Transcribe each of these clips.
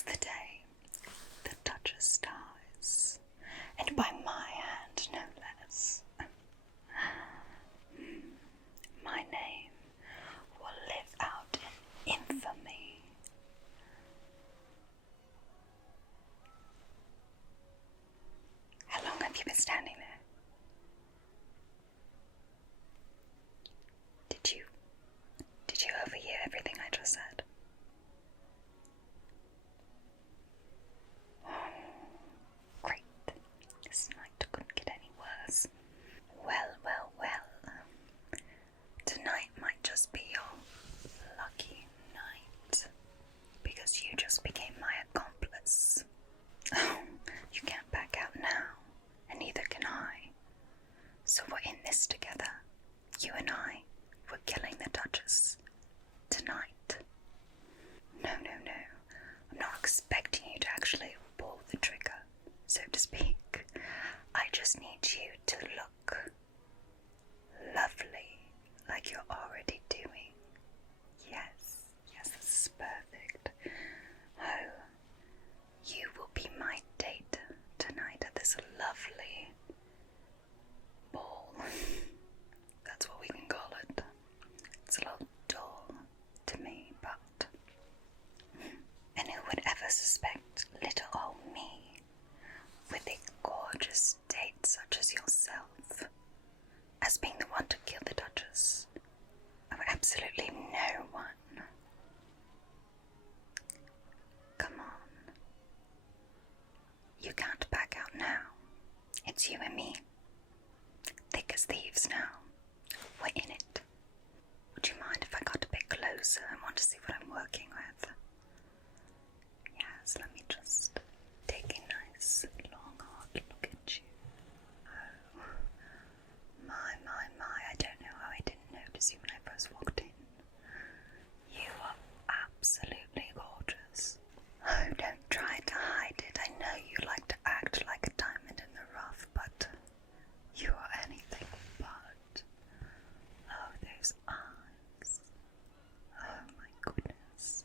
is the day the Duchess dies, and by my hand no less. My name will live out in infamy. How long have you been standing there? Did you overhear everything I just said? Great. This night couldn't get any worse. Well. Tonight might just be your lucky night, because you just became my accomplice. Oh, you can't back out now, and neither can I. So we're in this together. You and I, we're killing the Duchess. Tonight. No. I'm not expecting you to actually pull the trigger, so to speak. I just need you to look lovely, like you're already doing. Yes, this is perfect. Oh, you will be my date tonight at this lovely ball. That's what we can call it. It's a little dull to me, but... And who would ever suspect little old me, with a gorgeous date such as yourself, as being the one to kill the Duchess? Oh, absolutely no one. Come on. You can't back out now. It's you and me. Thick as thieves now. We're in it. Would you mind if I got a bit closer and want to see what I'm working with? Yes, let me just take a nice long hard look at you. Oh, my, I don't know how I didn't notice you when I first walked in. You are absolutely gorgeous. Oh, don't try to hide it. I know you like to act like a diamond in the rough, but you are anything but. Oh, those eyes. Oh my goodness.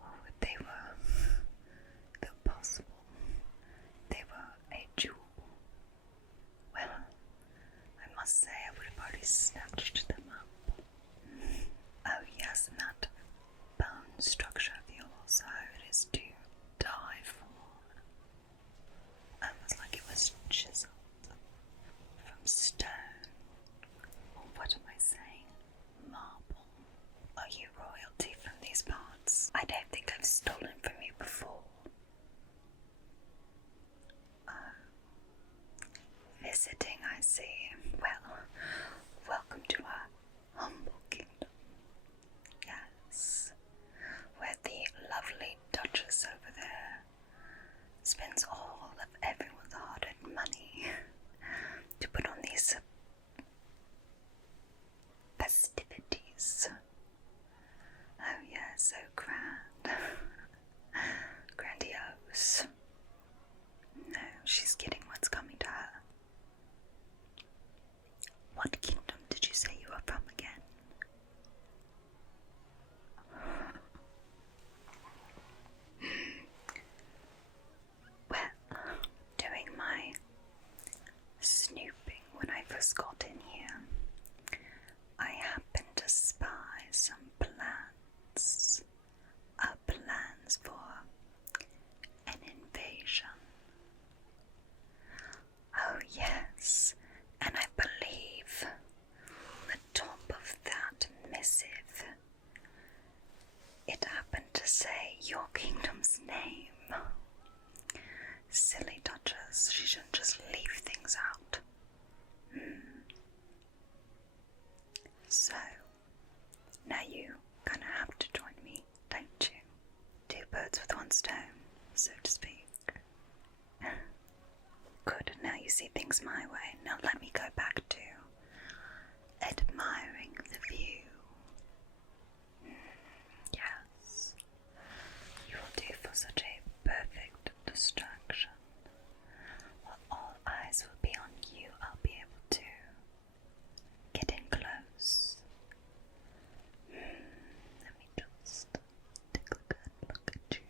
Oh, they were possible. They were a jewel. Well, I must say I would have already snatched them up. Oh yes, and that bone structure of yours, oh, it is to die for. Almost like it was chiseled from stone. Or what am I saying? Marble. Are you royalty from these parts? I don't think I've stolen from you before. Visiting, I see. Well, welcome to our humble kingdom. Yes, where the lovely Duchess over there spends all of everyone's hard-earned money to put on these festivities. Oh yeah, so grand. Grandiose. No, she's getting what's coming to her. What kingdom did you say you are from again? Well, doing my snooping when I first got in here, I happened to spy some plans. Plans for an invasion. Oh yes, and I believe on the top of that missive, it happened to say your kingdom's name. Silly Duchess, she shouldn't just leave things out. So, now you kinda have to join me, don't you? Two birds with one stone, so to speak. Good, now you see things my way. Now let me go back to admiring the view. Yes, you will do for such a perfect distraction. While all eyes will be on you, I'll be able to get in close. Let me just take a good look at you.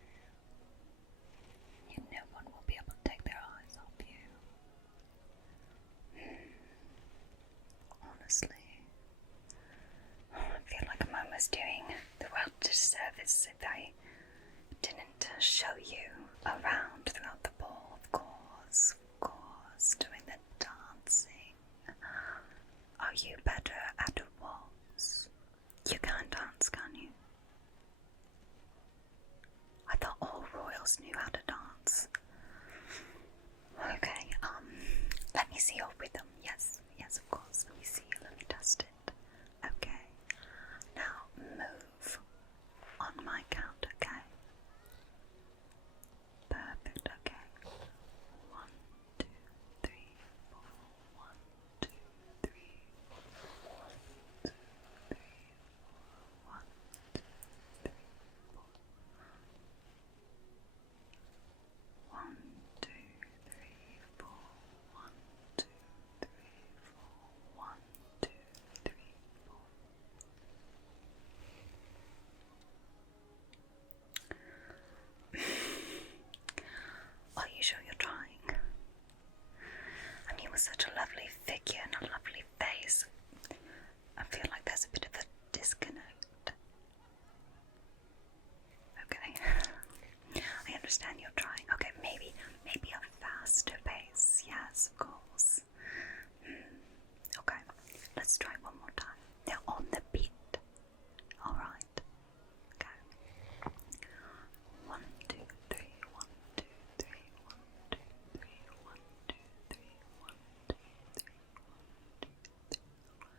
was doing the world a disservice if I didn't show you around throughout the ball, of course, doing the dancing. Are you better at a waltz? You can dance, can you? I thought all royals knew how to dance. Okay, let me see your rhythm. Yes, of course. Let me see. Let me test it. Okay. Now move on my count, okay? Perfect, okay. 1, 2, 3, 4. 1, 2, 3, 4. 1, 2, 3, 4. 1, 2, 3, 4. 1, 2, 3, 4. 1, 2, 3, 4. 1, 2, 3, 4. Are you sure you're trying? I mean, with such a lovely figure and a lovely face, I feel like there's a bit of a disconnect. Okay. I understand you're trying. Okay, maybe a faster pace. Yes, of course. Okay, let's try one more time. Now on the beat. Alright. Okay. 1, 2, 3, 1, 2, 3, 1, 2, 3, 1, 2, 3, 1, 2, 3, 1,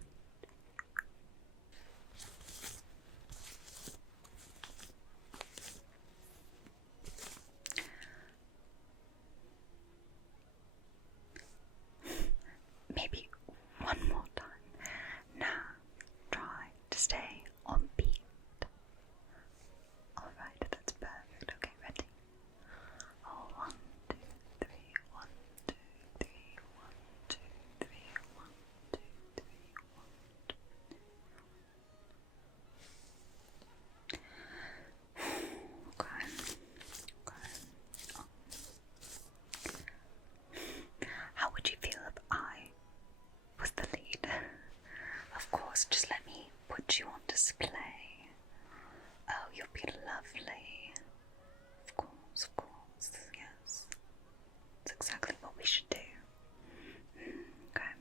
2. Maybe one more time. Now try to stay on beat. Alright, that's perfect. Okay, ready? 1, 2, 3, 1, 2, 3, 1, 2, 3, 1, 2, 3, 1. Okay. How would you feel if I was the lead? Of course, just let me put you on display. Oh, you'll be lovely. Of course, yes. That's exactly what we should do. Okay.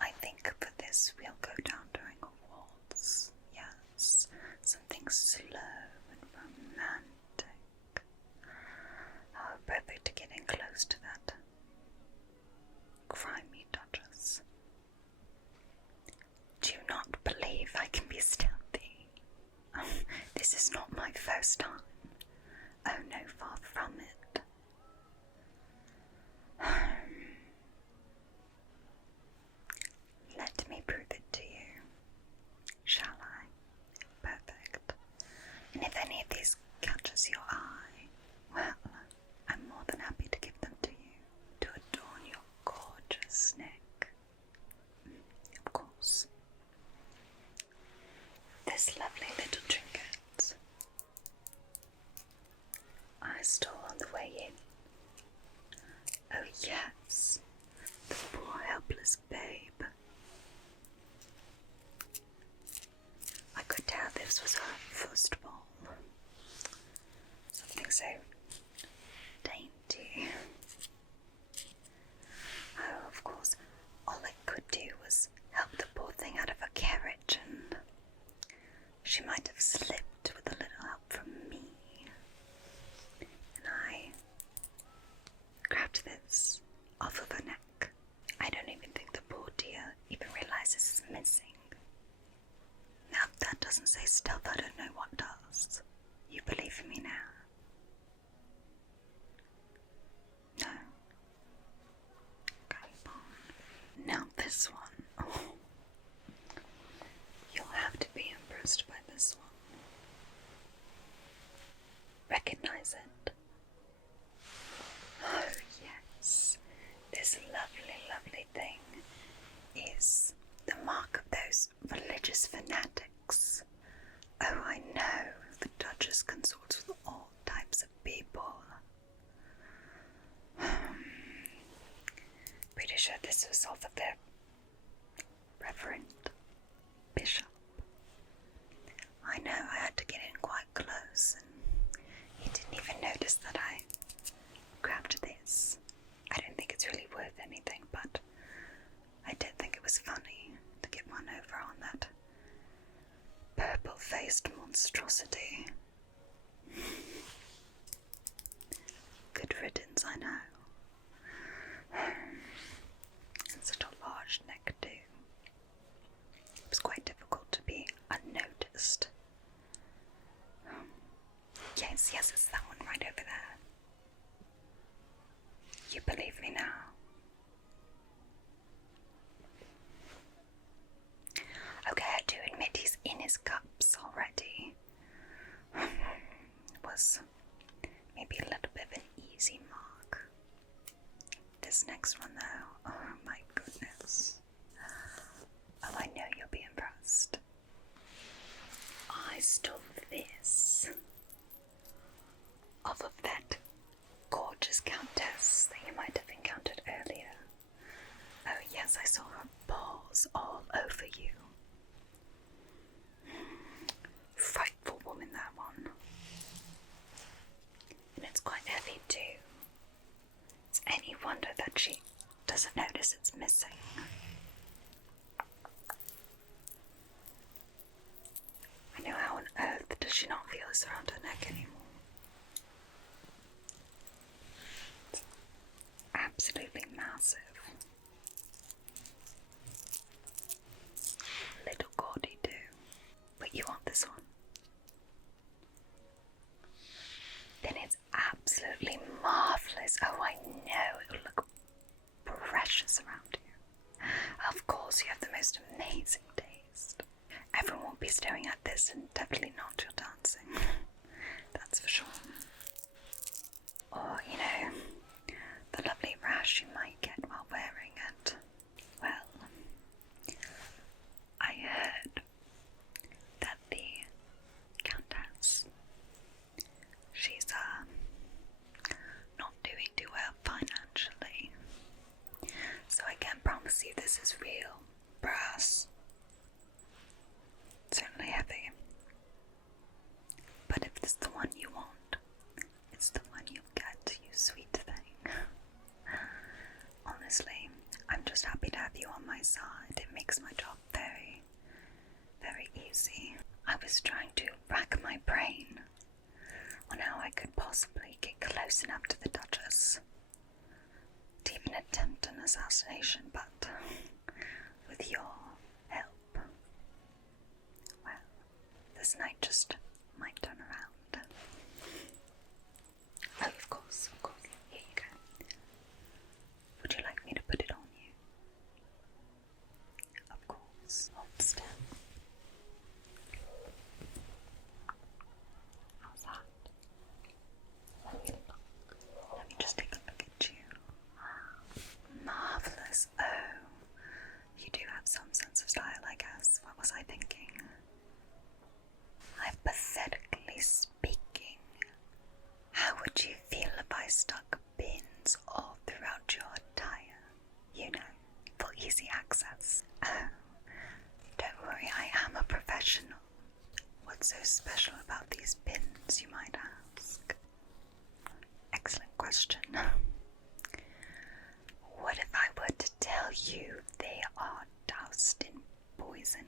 I think for this we'll go down during a waltz. Yes. Something slow and romantic. Oh, perfect to get in close to that. Grimy Duchess. Do you not believe I can be stealthy? This is not my first time. Oh no, far from it. Let me prove it to you. Shall I? Perfect. And if any of these catches your eye, well, I'm more than happy to give them to you to adorn your gorgeous neck. Of course. This lovely little trinket I stole on the way in. Oh yes, the poor helpless babe. I could tell this was her first ball. Something so dainty. Oh, of course, all I could do was help the poor thing out of a carriage, and she might have slipped with a little help from me. And I grabbed this off of her neck. I don't even think the poor dear even realizes it's missing. Now, if that doesn't say stealth, I don't know what does. You believe in me now? No? Okay, fine. Now this one. Oh. You'll have to be impressed by this one. Recognize it? Oh yes, this lovely, lovely thing is the mark of those religious fanatics. Oh, I know, the Duchess consorts with all types of people. Pretty sure this was off of their Reverend Bishop. double-faced monstrosity. Good riddance, I know. And such a large neck too. It was quite difficult to be unnoticed. Yes, it's that one right over there. You believe me now? Okay, I do admit he's in his cups already. Was maybe a little bit of an easy mark. This next one though, oh my goodness. Oh, I know you'll be impressed. I stole this off of that gorgeous countess that you might have encountered earlier. Oh yes, I saw her paws all over you. Frightful woman, that one. And it's quite heavy too. It's any wonder that she doesn't notice it's missing. I know, how on earth does she not feel this around her neck anymore? It's absolutely massive. Little gaudy too. But you want this one? Then it's absolutely marvellous. Oh, I know, it'll look precious around you. Of course, you have the most amazing taste. Everyone will be staring at this and definitely not your dancing. That's for sure. Or, you know, the lovely rash you might get while wearing it. Well, I heard that the Countess, she's not doing too well financially, so I can't promise you this is real brass. Certainly heavy, but if it's the one you want, it's the one you'll get, you sweet thing. Honestly, I'm just happy to have you on my side. It makes my job very, very easy. I was trying to rack my brain on how I could possibly get close enough to the Duchess to even attempt an assassination, but with your help, well, this night just might turn around. Oh, of course, here you go. Would you like me to put it on you? Of course. Hold still. How's that? Let me just take a look at you. Marvellous. Oh, you do have some sense of style, I guess. What was I thinking? Hypothetically speaking, how would you feel if I stuck pins all throughout your attire? You know, for easy access. Oh, don't worry, I am a professional. What's so special about these pins, you might ask? Excellent question. What if I were to tell you they are doused in poison?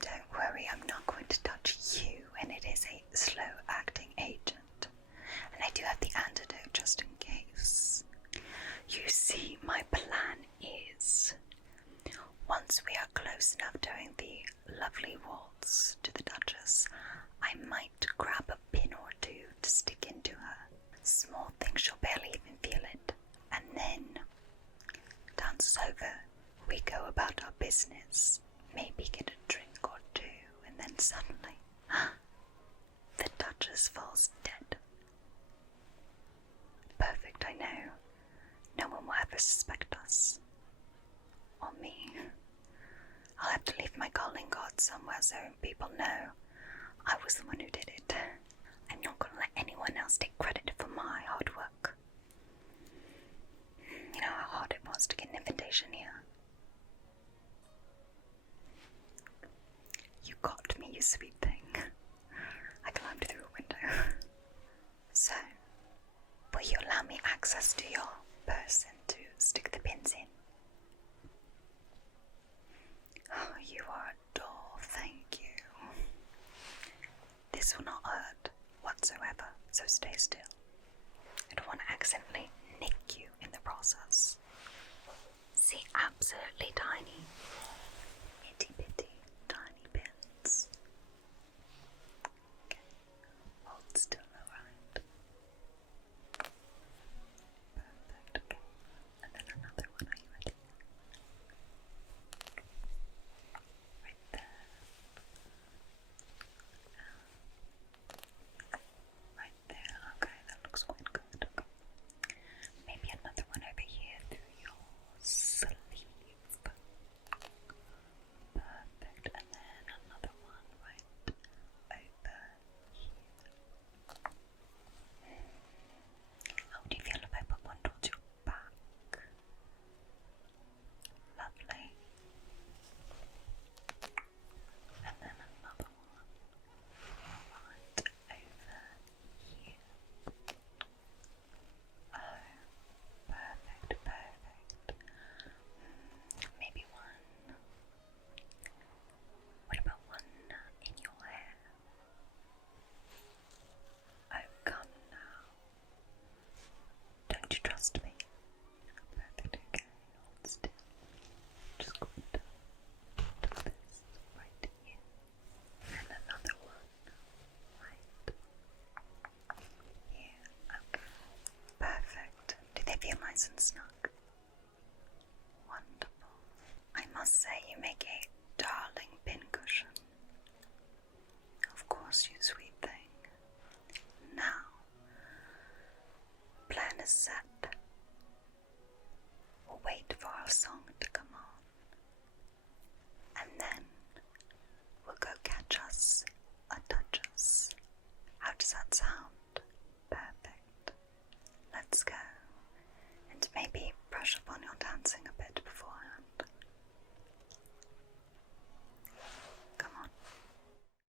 Don't worry, I'm not going to touch you, and it is a slow-acting agent. And I do have the antidote just in case. You see, my plan is, once we are close enough during the lovely waltz to the Duchess, I might grab a pin or two to stick into her. Small thing, she'll barely even feel it. And then, dance over, we go about our business, maybe get a drink or two, and then suddenly, the Duchess falls dead. Perfect, I know. No one will ever suspect us. Or me. I'll have to leave my calling card somewhere so people know I was the one who did it. I'm not going to let anyone else take credit for my hard work. You know how hard it was to get an invitation here? You got me, you sweet thing. I climbed through a window. So, will you allow me access to your person to stick the pins in? Oh, you are a doll, thank so stay still. I don't want to accidentally nick you in the process. See, absolutely tiny.